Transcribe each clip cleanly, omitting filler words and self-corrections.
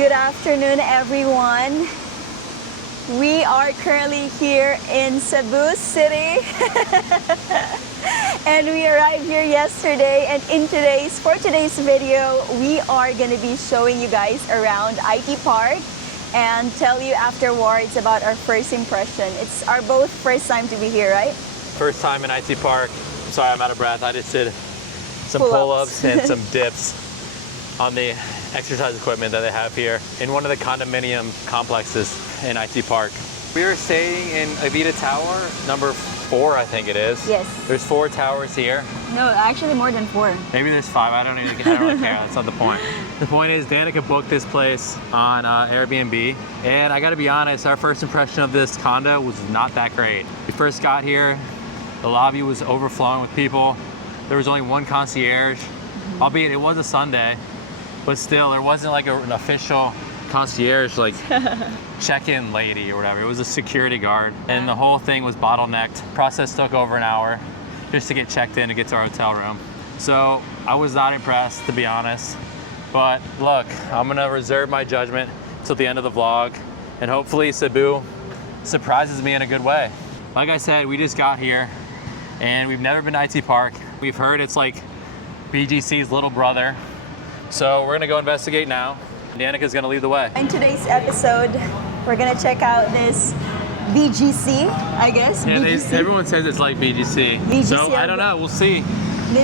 Good afternoon, everyone. We are currently here in Cebu City. And we arrived here yesterday, and for today's video, we are going to be showing you guys around IT Park and tell you afterwards about our first impression. It's our both first time to be here, right? First time in IT Park. Sorry, I'm out of breath. I just did some pull-ups and some dips on the exercise equipment that they have here in one of the condominium complexes in IT Park. We are staying in Avita Tower, number 4, I think it is. Yes. There's 4 towers here. No, actually more than 4. Maybe there's 5. I don't really care. That's not the point. The point is, Danica booked this place on Airbnb, and I got to be honest, our first impression of this condo was not that great. We first got here, the lobby was overflowing with people. There was only one concierge, albeit it was a Sunday, but still, there wasn't like an official concierge, like check-in lady or whatever. It was a security guard, and the whole thing was bottlenecked. Process took over an hour just to get checked in and get to our hotel room. So I was not impressed, to be honest. But look, I'm gonna reserve my judgment till the end of the vlog, and hopefully Cebu surprises me in a good way. Like I said, we just got here, and we've never been to IT Park. We've heard it's like BGC's little brother. So we're gonna go investigate now. Danica's gonna lead the way. In today's episode, we're gonna check out this BGC, I guess. Yeah, BGC. everyone says it's like BGC. So I don't know, we'll see.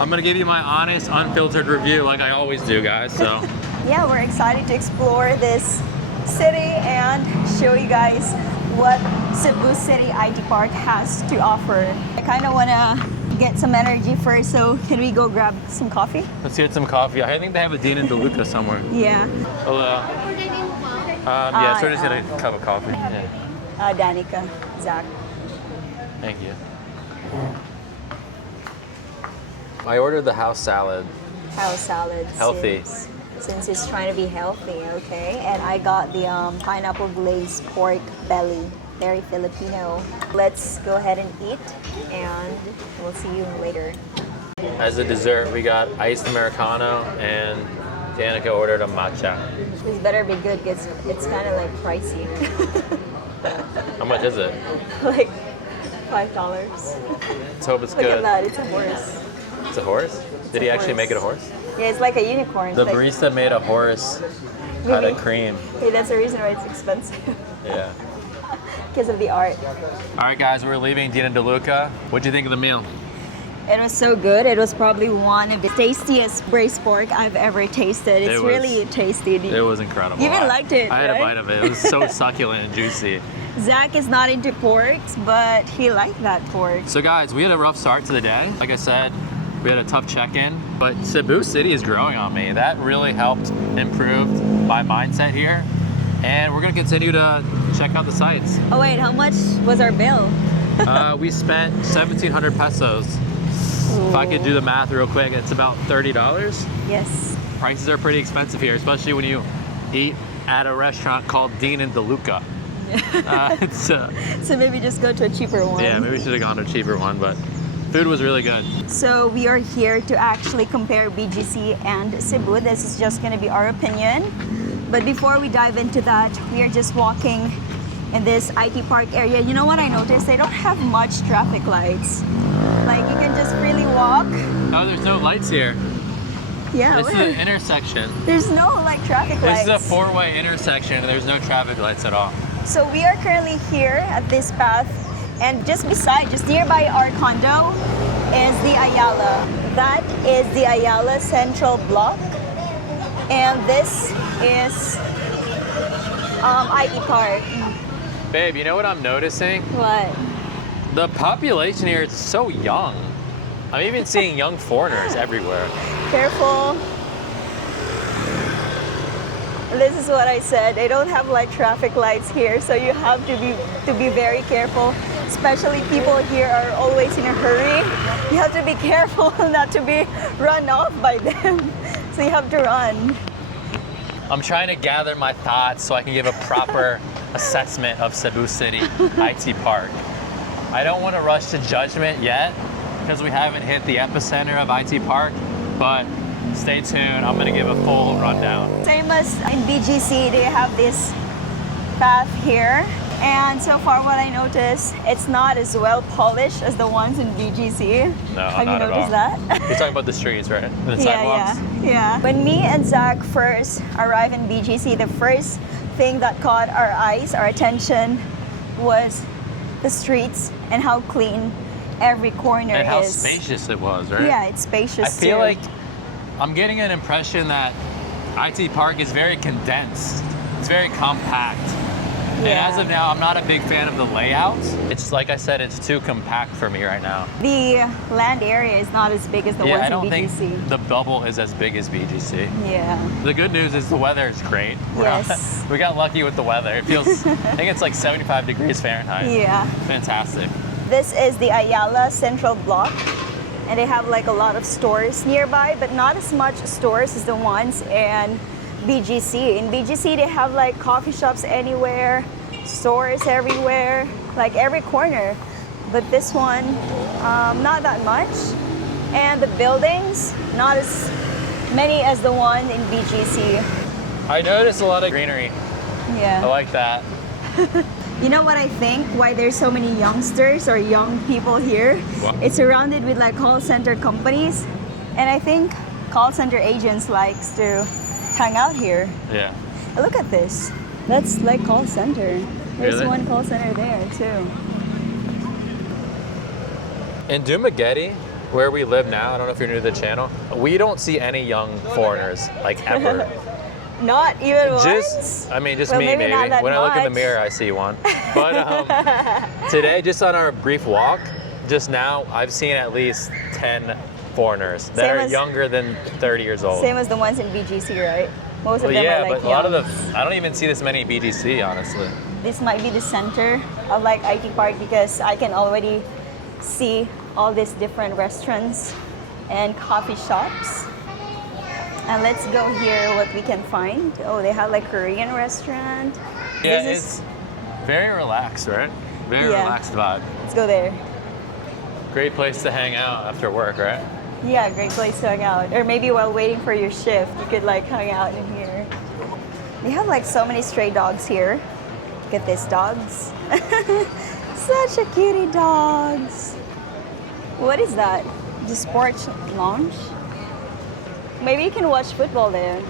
I'm gonna give you my honest, unfiltered review like I always do, guys, so. Yeah, we're excited to explore this city and show you guys what Cebu City IT Park has to offer. I kinda wanna get some energy first, so can we go grab some coffee? Let's get some coffee. I think they have a Dean and DeLuca somewhere. Yeah. Hello. Yeah, so we're just gonna get a cup of coffee. Yeah. Danica, Zach. Thank you. I ordered the house salad. House salad. Healthy. Since he's trying to be healthy, okay? And I got the pineapple glazed pork belly. Very Filipino. Let's go ahead and eat, and we'll see you later. As a dessert, we got iced Americano, and Danica ordered a matcha. This better be good because it's kind of like pricey. How much is it? Like $5. Let's hope it's Look good. at that, it's a horse. It's a horse? Did he actually make it a horse? Yeah, it's like a unicorn. The like, barista made a horse out of cream. Hey, that's the reason why it's expensive. Yeah. Because of the art. All right, guys, we're leaving Dean and DeLuca. What'd you think of the meal? It was so good. It was probably one of the tastiest braised pork I've ever tasted. It's really tasty. It was incredible. You even liked it, I had right? a bite of it. It was so succulent and juicy. Zach is not into porks, but he liked that pork. So guys, we had a rough start to the day. Like I said, we had a tough check-in, but Cebu City is growing on me. That really helped improve my mindset here. And we're gonna continue to check out the sites. Oh wait, how much was our bill? We spent 1,700 pesos. Ooh. If I could do the math real quick, it's about $30. Yes. Prices are pretty expensive here, especially when you eat at a restaurant called Dean and DeLuca. So maybe just go to a cheaper one. Yeah, maybe we should have gone to a cheaper one, but food was really good. So we are here to actually compare BGC and Cebu. This is just gonna be our opinion. But before we dive into that, we are just walking in this IT Park area. You know what I noticed? They don't have much traffic lights. Like you can just freely walk. Oh, there's no lights here. Yeah. This is an intersection. There's no like traffic lights. This is a 4-way intersection and there's no traffic lights at all. So we are currently here at this path, and just nearby our condo is the Ayala. That is the Ayala Central Block. And this is IT Park. Babe, you know what I'm noticing? What? The population here is so young. I'm even seeing young foreigners everywhere. Careful. This is what I said. They don't have like traffic lights here, so you have to be very careful. Especially people here are always in a hurry. You have to be careful not to be run off by them. So you have to run. I'm trying to gather my thoughts so I can give a proper assessment of Cebu City IT Park. I don't want to rush to judgment yet because we haven't hit the epicenter of IT Park, but Stay tuned. I'm gonna give a full rundown. Same as in BGC, they have this path here. And so far what I noticed, it's not as well polished as the ones in BGC. No, have you not at noticed all. that? You're talking about the streets, right? The sidewalks. Yeah. When me and Zach first arrived in BGC, the first thing that caught our eyes, our attention, was the streets and how clean every corner And how is. spacious it was, right? Yeah, it's spacious I feel too. like I'm getting an impression that IT Park is very condensed. It's very compact. And as of now, I'm not a big fan of the layouts. It's like I said, it's too compact for me right now. The land area is not as big as the Yeah, ones I don't in BGC. think the bubble is as big as BGC. Yeah. The good news is the weather is great. Yes. We got lucky with the weather. It feels, I think it's like 75 degrees Fahrenheit. Yeah. Fantastic. This is the Ayala Central Block, and they have like a lot of stores nearby, but not as much stores as the ones in BGC. In BGC, they have like coffee shops anywhere, stores everywhere, like every corner. But this one, not that much. And the buildings, not as many as the one in BGC. I noticed a lot of greenery. I Yeah. like that. You know what I think? Why there's so many youngsters or young people here? What? It's surrounded with like call center companies, and I think call center agents likes to hang out here. Yeah. Look at this. That's like call center. There's Really? one call center there too. In Dumaguete, where we live now, I don't know if you're new to the channel, we don't see any young foreigners, like ever. Not even once? Just, I mean, just Well, me, maybe maybe. not that When I look in the much. mirror, I see one. But today, just on our brief walk, just now, I've seen at least 10 foreigners that Same are as- younger than 30 years old. Same as the ones in BGC, right? Most of Well, them yeah, are like but a lot of young. the, I don't even see this many BDC, honestly. This might be the center of like IT Park because I can already see all these different restaurants and coffee shops. And let's go here what we can find. Oh, they have like Korean restaurant. Yeah, This it's very relaxed, right? Very Yeah. relaxed vibe. Let's go there. Great place to hang out after work, right? Yeah, great place to hang out. Or maybe while waiting for your shift, you could like hang out in here. They have like so many stray dogs here. Look at these dogs. Such a cutie dogs. What is that? The sports lounge? Maybe you can watch football there.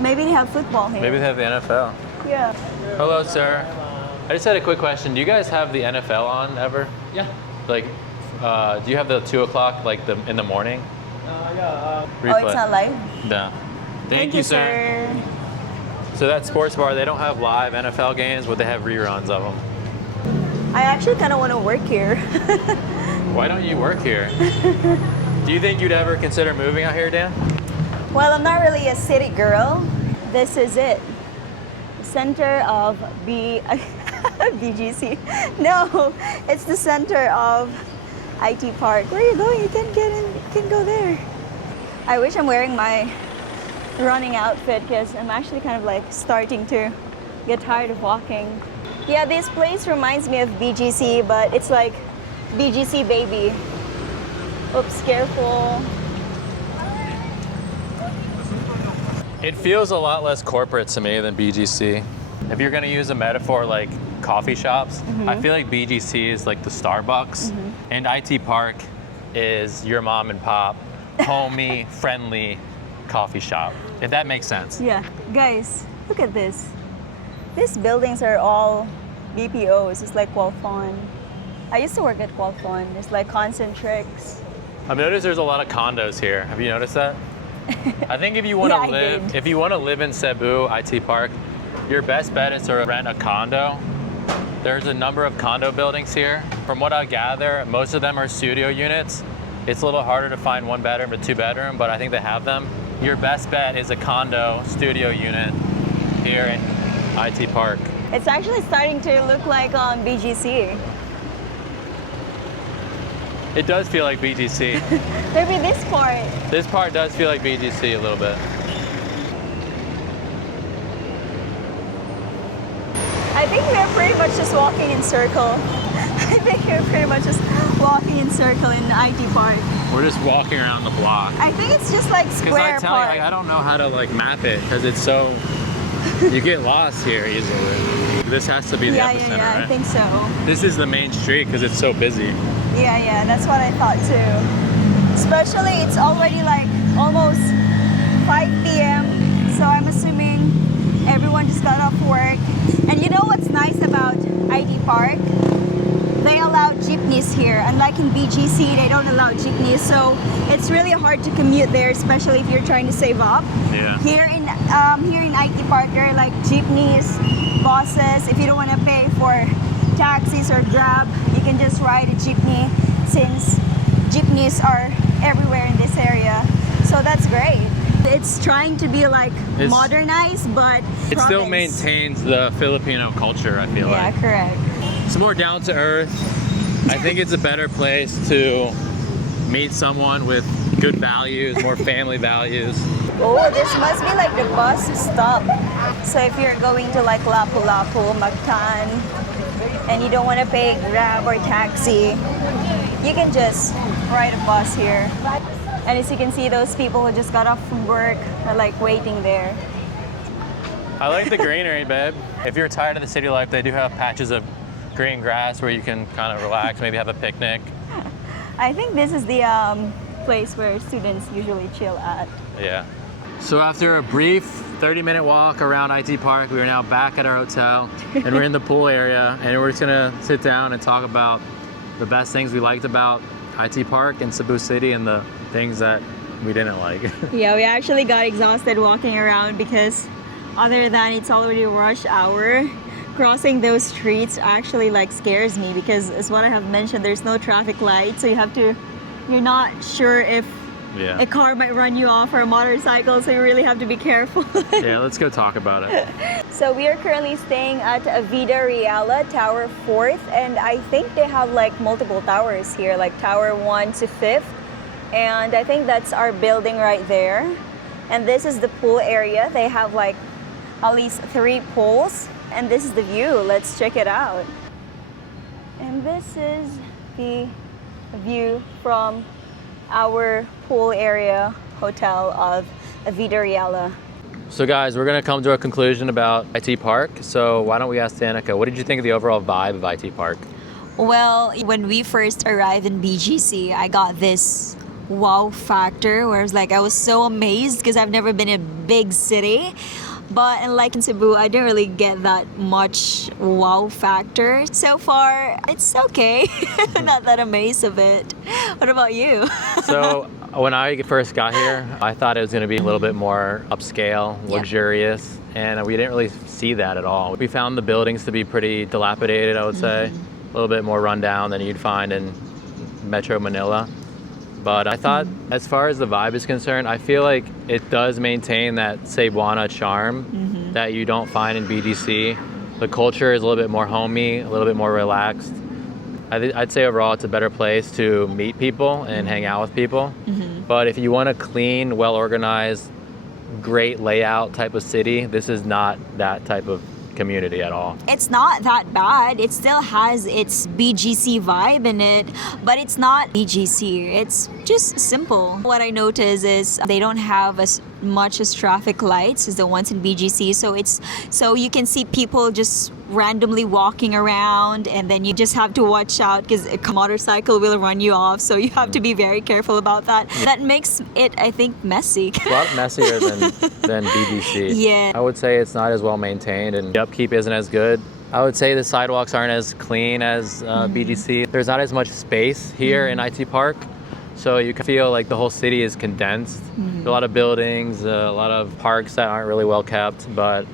Maybe they have football here. Maybe they have the NFL. Yeah. Hello, sir. I just had a quick question. Do you guys have the NFL on ever? Yeah. Like, do you have the 2 o'clock, like in the morning? Yeah. Oh, it's not live? No. Thank you, sir. So that sports bar, they don't have live NFL games, but they have reruns of them. I actually kind of want to work here. Why don't you work here? Do you think you'd ever consider moving out here, Dan? Well, I'm not really a city girl. This is it. The center of BGC. No, it's the center of IT Park. Where are you going? You can get in. You can go there. I wish I'm wearing my running outfit because I'm actually kind of like starting to get tired of walking. Yeah, this place reminds me of BGC, but it's like BGC baby. Oops, careful. It feels a lot less corporate to me than BGC. If you're gonna use a metaphor like coffee shops, I feel like BGC is like the Starbucks, and IT Park is your mom and pop, homey, friendly coffee shop, if that makes sense. Yeah, guys, look at this. These buildings are all BPOs. It's like Qualfon. I used to work at Qualfon. It's like Concentrix. I've noticed there's a lot of condos here. Have you noticed that? I think if you want to Yeah, I live, did. if you want to live in Cebu IT Park, your best bet is to rent a condo. There's a number of condo buildings here. From what I gather, most of them are studio units. It's a little harder to find 1 bedroom to 2 bedroom, but I think they have them. Your best bet is a condo studio unit here in IT Park. It's actually starting to look like BGC. It does feel like BGC. Maybe this part. This part does feel like BGC a little bit. I think we're pretty much just walking in circle. I think you're pretty much just walking in circle in IT Park. We're just walking around the block. I think it's just like Because square I tell park. you, I don't know how to like map it because it's so, you get lost here easily. This has to be the epicenter, yeah, right? I think so. This is the main street because it's so busy. Yeah, that's what I thought too. Especially it's already like almost 5 p.m. So I'm assuming everyone just got off work. And you know what's nice about IT Park? They allow jeepneys here. Unlike in BGC, they don't allow jeepneys. So it's really hard to commute there, especially if you're trying to save up. Yeah. Here in IT Park, there are like jeepneys, buses. If you don't want to pay for taxis or Grab, you can just ride a jeepney since jeepneys are everywhere in this area. So that's great. It's trying to be like modernized, but it still maintains the Filipino culture, I feel like. Yeah, correct. It's more down to earth. I think it's a better place to meet someone with good values, more family values. Oh, this must be like the bus stop. So if you're going to like Lapu-Lapu, Mactan, and you don't want to pay Grab or taxi, you can just ride a bus here. And as you can see, those people who just got off from work are like waiting there. I like the greenery, babe. If you're tired of the city life, they do have patches of green grass where you can kind of relax, maybe have a picnic. I think this is the place where students usually chill at. Yeah. So after a brief 30-minute walk around IT Park, we are now back at our hotel and we're in the pool area and we're just gonna sit down and talk about the best things we liked about IT Park and Cebu City and the things that we didn't like. Yeah, we actually got exhausted walking around because other than it's already rush hour, crossing those streets actually like scares me because as what I have mentioned, there's no traffic light, so you're not sure if a car might run you off or a motorcycle, so you really have to be careful. Yeah, let's go talk about it. So we are currently staying at Vida Reala, Tower 4th, and I think they have like multiple towers here, like Tower 1 to 5th, and I think that's our building right there. And this is the pool area. They have like at least 3 pools, and this is the view. Let's check it out. And this is the view from our pool area hotel of Vida Reala. So guys, we're gonna come to a conclusion about IT Park. So why don't we ask Danica, what did you think of the overall vibe of IT Park? Well, when we first arrived in BGC, I got this wow factor where I was so amazed because I've never been in a big city. But unlike in Cebu, I didn't really get that much wow factor. So far, it's okay. Not that amazed of it. What about you? So when I first got here, I thought it was gonna be a little bit more upscale, luxurious, and we didn't really see that at all. We found the buildings to be pretty dilapidated, I would say. A little bit more rundown than you'd find in Metro Manila. But I thought, as far as the vibe is concerned, I feel like it does maintain that Cebuana charm that you don't find in BGC. The culture is a little bit more homey, a little bit more relaxed. I'd say overall it's a better place to meet people and hang out with people. But if you want a clean, well-organized, great layout type of city, this is not that type of community at all. It's not that bad. It still has its BGC vibe in it, but it's not BGC. It's just simple. What I notice is they don't have as much as traffic lights as the ones in BGC, so you can see people just randomly walking around, and then you just have to watch out because a motorcycle will run you off, so you have to be very careful about that. That makes it, I think, messy. A lot messier than BGC. Yeah. I would say it's not as well maintained and the upkeep isn't as good. I would say the sidewalks aren't as clean as BGC. There's not as much space here in IT Park, so you can feel like the whole city is condensed. A lot of buildings, a lot of parks that aren't really well kept, but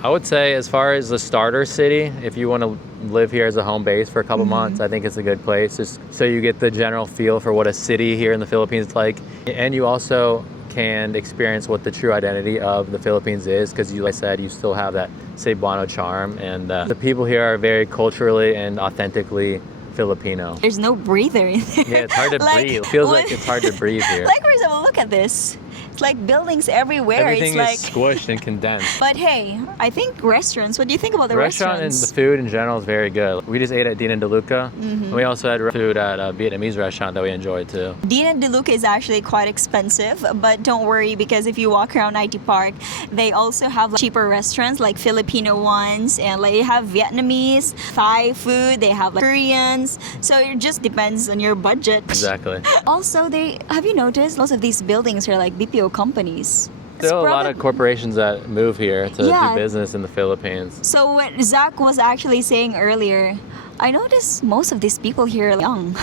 I would say as far as the starter city, if you want to live here as a home base for a couple months, I think it's a good place just so you get the general feel for what a city here in the Philippines is like. And you also can experience what the true identity of the Philippines is because, like I said, you still have that Cebuano charm, and the people here are very culturally and authentically Filipino. There's no breather in there. Yeah, it's hard to breathe. It feels like it's hard to breathe here. Like, for example, look at this. It's like buildings everywhere. Everything it's is like squished and condensed. But hey, I think restaurants. What do you think about the The restaurant and restaurants? the food in general is very good. We just ate at Dean and DeLuca. Mm-hmm. We also had food at a Vietnamese restaurant that we enjoyed too. Dean and DeLuca is actually quite expensive, but don't worry because if you walk around IT Park, they also have like, cheaper restaurants like Filipino ones, and like they have Vietnamese, Thai food, they have like Koreans. So it just depends on your budget. Exactly. Also, have you noticed most of these buildings are like BPO companies? Still a lot of corporations that move here to Yeah. do business in the Philippines. So what Zach was actually saying earlier, I noticed most of these people here are young.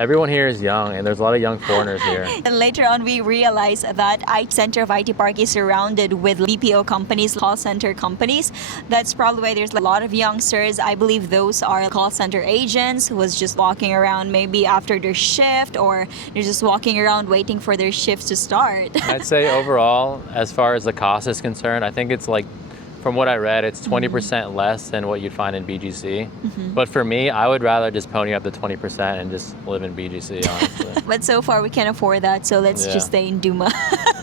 Everyone here is young, and there's a lot of young foreigners here. And later on, we realized that center of IT Park is surrounded with BPO companies, call center companies. That's probably why there's a lot of youngsters. I believe those are call center agents who was just walking around maybe after their shift, or they're just walking around waiting for their shifts to start. I'd say overall, as far as the cost is concerned, I think it's like, from what I read, it's 20% less than what you'd find in BGC. But for me, I would rather just pony up the 20% and just live in BGC, honestly. But so far, we can't afford that, so let's Yeah. just stay in Duma.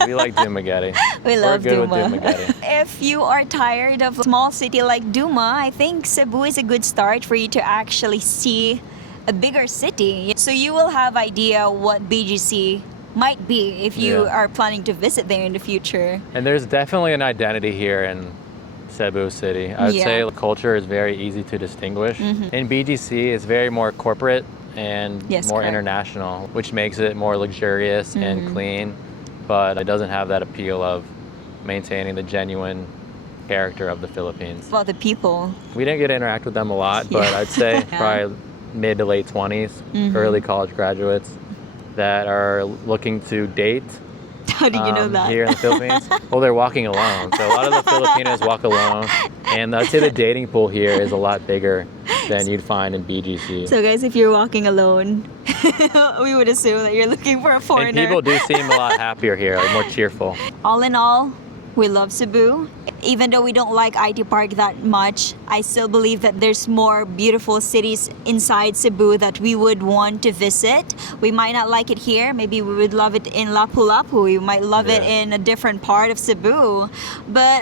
We like Dumaguete. We love We're good Duma. with Dumaguete. If you are tired of a small city like Duma, I think Cebu is a good start for you to actually see a bigger city. So you will have idea what BGC might be if you Yeah. are planning to visit there in the future. And there's definitely an identity here in Cebu City. I would Yeah. say culture is very easy to distinguish. In BGC, it's very more corporate and Yes, more correct. international, which makes it more luxurious and clean, but it doesn't have that appeal of maintaining the genuine character of the Philippines. About the people. We didn't get to interact with them a lot, but Yeah. I'd say Yeah. probably mid to late 20s, early college graduates that are looking to date How did you know that? here in the Philippines. Well, they're walking alone. So a lot of the Filipinos walk alone. And I'd say the dating pool here is a lot bigger than you'd find in BGC. So guys, if you're walking alone, we would assume that you're looking for a foreigner. And people do seem a lot happier here, like more cheerful. All in all, we love Cebu. Even though we don't like IT Park that much, I still believe that there's more beautiful cities inside Cebu that we would want to visit. We might not like it here. Maybe we would love it in Lapu-Lapu. We might love it Yeah. in a different part of Cebu. But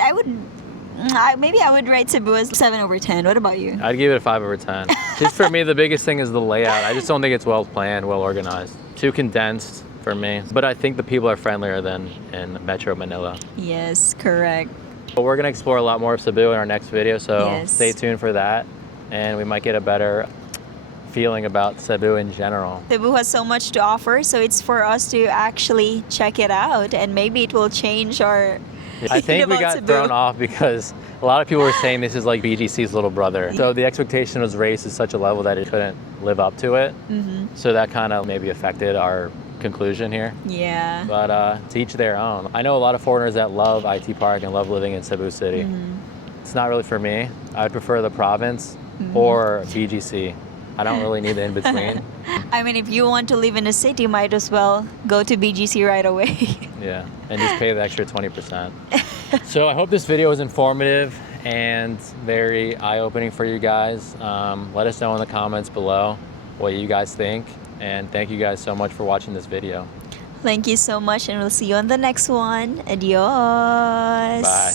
maybe I would rate Cebu as 7 over 10. What about you? I'd give it a 5 over 10. Just for me, the biggest thing is the layout. I just don't think it's well planned, well organized. Too condensed for me. But I think the people are friendlier than in Metro Manila. Yes, correct. But we're going to explore a lot more of Cebu in our next video, so Yes. stay tuned for that. And we might get a better feeling about Cebu in general. Cebu has so much to offer, so it's for us to actually check it out, and maybe it will change our I think we about got Cebu. thrown off because a lot of people were saying this is like BGC's little brother. So the expectation was raised to such a level that it couldn't live up to it. So that kind of maybe affected our conclusion here. Yeah. But to each their own. I know a lot of foreigners that love IT Park and love living in Cebu City. It's not really for me. I would prefer the province or BGC. I don't really need the in-between. I mean, if you want to live in a city, you might as well go to BGC right away. Yeah, and just pay the extra 20%. So I hope this video was informative and very eye-opening for you guys. Let us know in the comments below what you guys think. And thank you guys so much for watching this video. Thank you so much, and we'll see you on the next one. Adios. Bye.